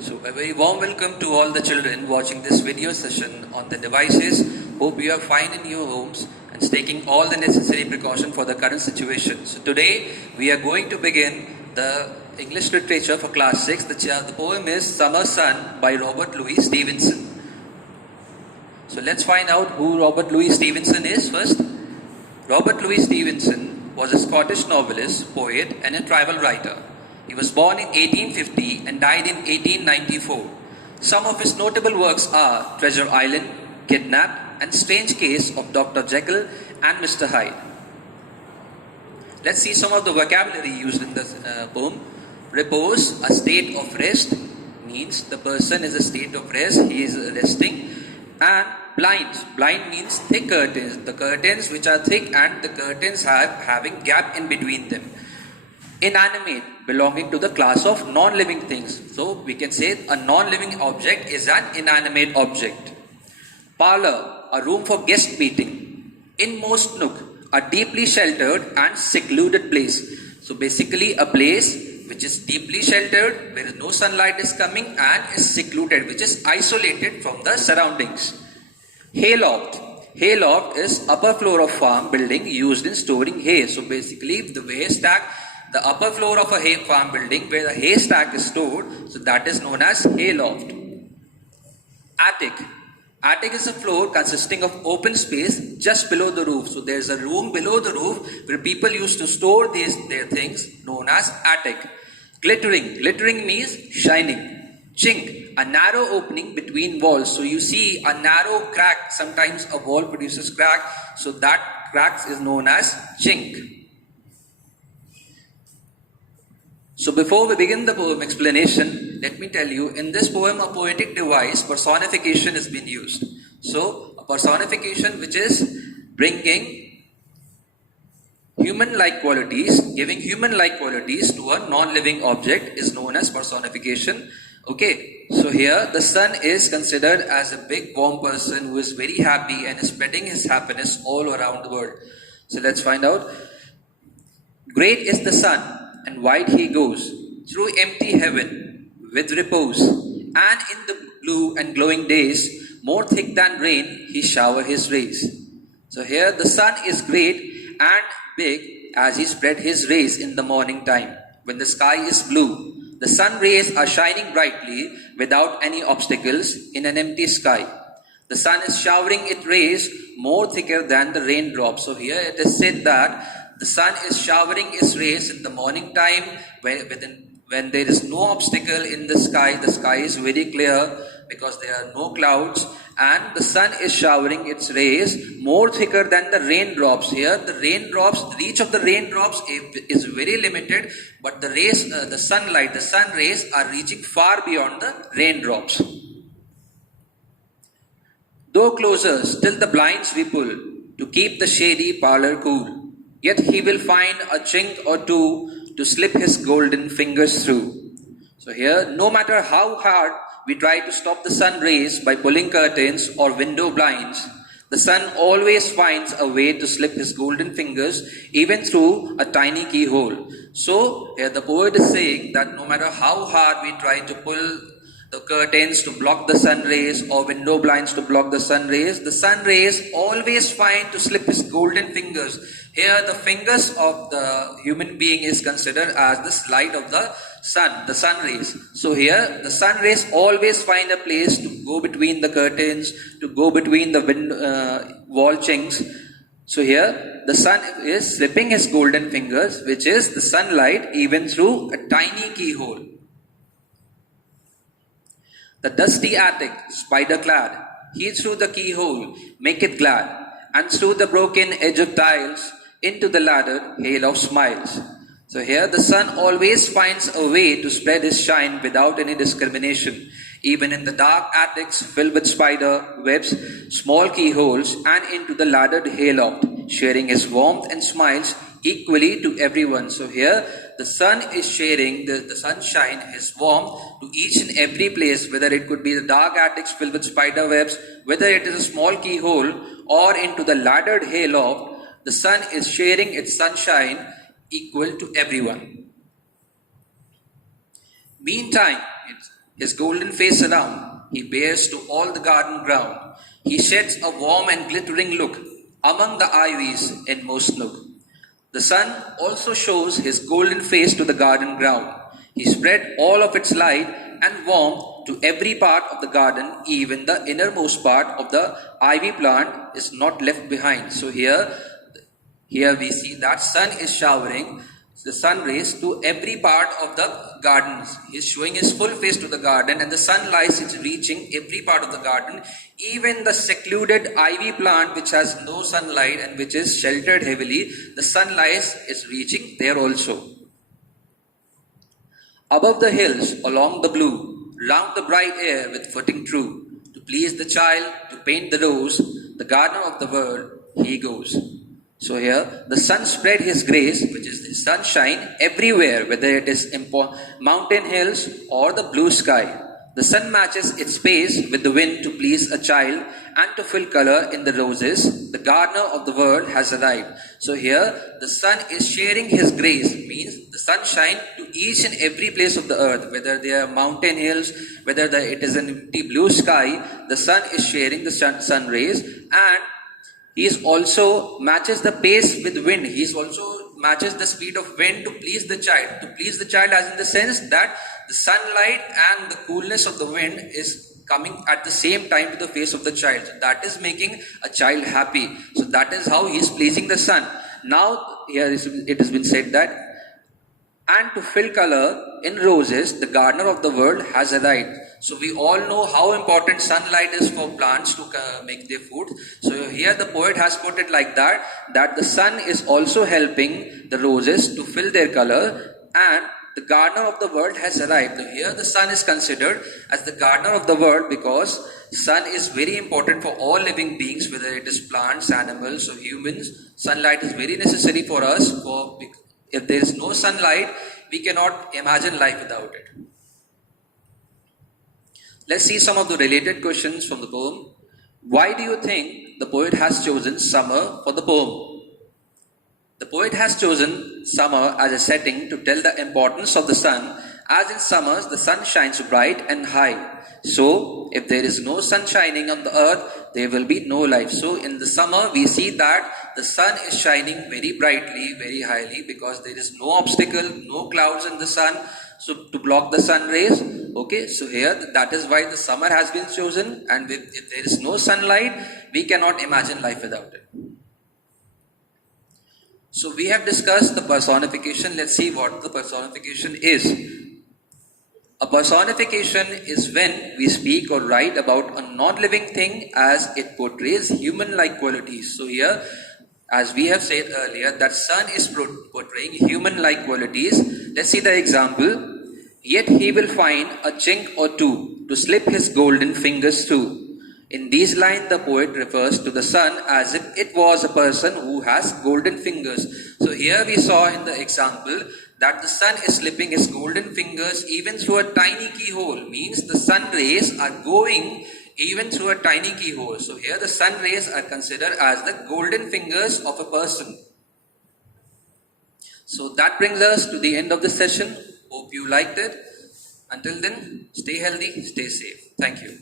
So a very warm welcome to all the children watching this video session on the devices. Hope you are fine in your homes and taking all the necessary precaution for the current situation. So today we are going to begin the English literature for class 6. The poem is Summer Sun by Robert Louis Stevenson. So let's find out who Robert Louis Stevenson is first. Robert Louis Stevenson was a Scottish novelist, poet and a travel writer. He was born in 1850 and died in 1894. Some of his notable works are Treasure Island, Kidnapped, and Strange Case of Dr. Jekyll and Mr. Hyde. Let's see some of the vocabulary used in this poem. Repose, a state of rest, means the person is a state of rest, he is resting. And blind means thick curtains, the curtains which are thick and the curtains having gap in between them. Inanimate, belonging to the class of non-living things. So we can say a non-living object is an inanimate object. Parlor, a room for guest meeting. Inmost nook, a deeply sheltered and secluded place. So basically a place which is deeply sheltered, where no sunlight is coming, and is secluded, which is isolated from the surroundings. Hayloft. Hayloft is upper floor of farm building used in storing hay. So basically the haystack, the upper floor of a hay farm building where the haystack is stored, so that is known as hayloft. Attic. Attic is a floor consisting of open space just below the roof. So there is a room below the roof where people used to store their things, known as attic. Glittering. Glittering means shining. Chink, a narrow opening between walls. So you see a narrow crack. Sometimes a wall produces crack. So that crack is known as chink. So before we begin the poem explanation, let me tell you, in this poem a poetic device, personification has been used. So a personification which is bringing human-like qualities, giving human-like qualities to a non-living object is known as personification. Okay, so here the sun is considered as a big warm person who is very happy and is spreading his happiness all around the world. So let's find out. Great is the sun, and wide he goes through empty heaven with repose, and in the blue and glowing days, more thick than rain, he shower his rays. So here the sun is great and big as he spread his rays in the morning time. When the sky is blue, the sun rays are shining brightly without any obstacles in an empty sky. The sun is showering its rays more thicker than the raindrops. So here it is said that the sun is showering its rays in the morning time when there is no obstacle in the sky is very clear because there are no clouds, and the sun is showering its rays more thicker than the raindrops. Here the reach of the raindrops is very limited, but the rays, the sun rays are reaching far beyond the raindrops. Though closer, still the blinds we pull to keep the shady parlor cool. Yet he will find a chink or two to slip his golden fingers through. So here, no matter how hard we try to stop the sun rays by pulling curtains or window blinds, the sun always finds a way to slip his golden fingers even through a tiny keyhole. So here the poet is saying that no matter how hard we try to pull the curtains to block the sun rays or window blinds to block the sun rays always find to slip his golden fingers. Here the fingers of the human being is considered as the slide of the sun rays. So here the sun rays always find a place to go between the curtains, to go between the wall chinks. So here the sun is slipping his golden fingers, which is the sunlight, even through a tiny keyhole. The dusty attic, spider-clad, he through the keyhole, make it glad, and through the broken edge of tiles, into the laddered hail of smiles. So here the sun always finds a way to spread his shine without any discrimination, even in the dark attics filled with spider webs, small keyholes, and into the laddered hayloft, sharing his warmth and smiles equally to everyone. So here the sun is sharing the sunshine, his warmth to each and every place, whether it could be the dark attics filled with spider webs, whether it is a small keyhole or into the laddered hayloft. The sun is sharing its sunshine equal to everyone. Meantime, his golden face around, he bears to all the garden ground. He sheds a warm and glittering look among the ivies in most nook. The sun also shows his golden face to the garden ground. He spread all of its light and warmth to every part of the garden, even the innermost part of the ivy plant is not left behind. So here we see that sun is showering the sun rays to every part of the gardens. He is showing his full face to the garden, and the sunlight is reaching every part of the garden. Even the secluded ivy plant which has no sunlight and which is sheltered heavily, the sunlight is reaching there also. Above the hills, along the blue, round the bright air with footing true, to please the child, to paint the rose, the gardener of the world, he goes. So here, the sun spread his grace, which is the sunshine, everywhere, whether it is in mountain hills or the blue sky. The sun matches its pace with the wind to please a child and to fill color in the roses. The gardener of the world has arrived. So here, the sun is sharing his grace, means the sunshine to each and every place of the earth, whether they are mountain hills, whether it is an empty blue sky, the sun is sharing the sun rays, and he is also matches the pace with wind. He is also matches the speed of wind to please the child. To please the child as in the sense that the sunlight and the coolness of the wind is coming at the same time to the face of the child. So that is making a child happy. So that is how he is pleasing the sun. Now here it has been said that, and to fill color in roses, the gardener of the world has arrived. So we all know how important sunlight is for plants to make their food. So here the poet has put it like that the sun is also helping the roses to fill their color, and the gardener of the world has arrived. So here the sun is considered as the gardener of the world because sun is very important for all living beings, whether it is plants, animals or humans. Sunlight is very necessary for us. If there is no sunlight, we cannot imagine life without it. Let's see some of the related questions from the poem. Why do you think the poet has chosen summer for the poem? The poet has chosen summer as a setting to tell the importance of the sun, as in summers the sun shines bright and high. So, if there is no sun shining on the earth, there will be no life. So, in the summer, we see that the sun is shining very brightly, very highly, because there is no obstacle, no clouds in the sun, so to block the sun rays. Okay, so here that is why the summer has been chosen, and if there is no sunlight, we cannot imagine life without it. So, we have discussed the personification. Let's see what the personification is. A personification is when we speak or write about a non-living thing as it portrays human-like qualities. So here, as we have said earlier, that sun is portraying human-like qualities. Let's see the example. Yet he will find a chink or two to slip his golden fingers through. In these lines, the poet refers to the sun as if it was a person who has golden fingers. So here we saw in the example that the sun is slipping his golden fingers even through a tiny keyhole, means the sun rays are going even through a tiny keyhole. So here the sun rays are considered as the golden fingers of a person. So that brings us to the end of the session. Hope you liked it. Until then, stay healthy, stay safe. Thank you.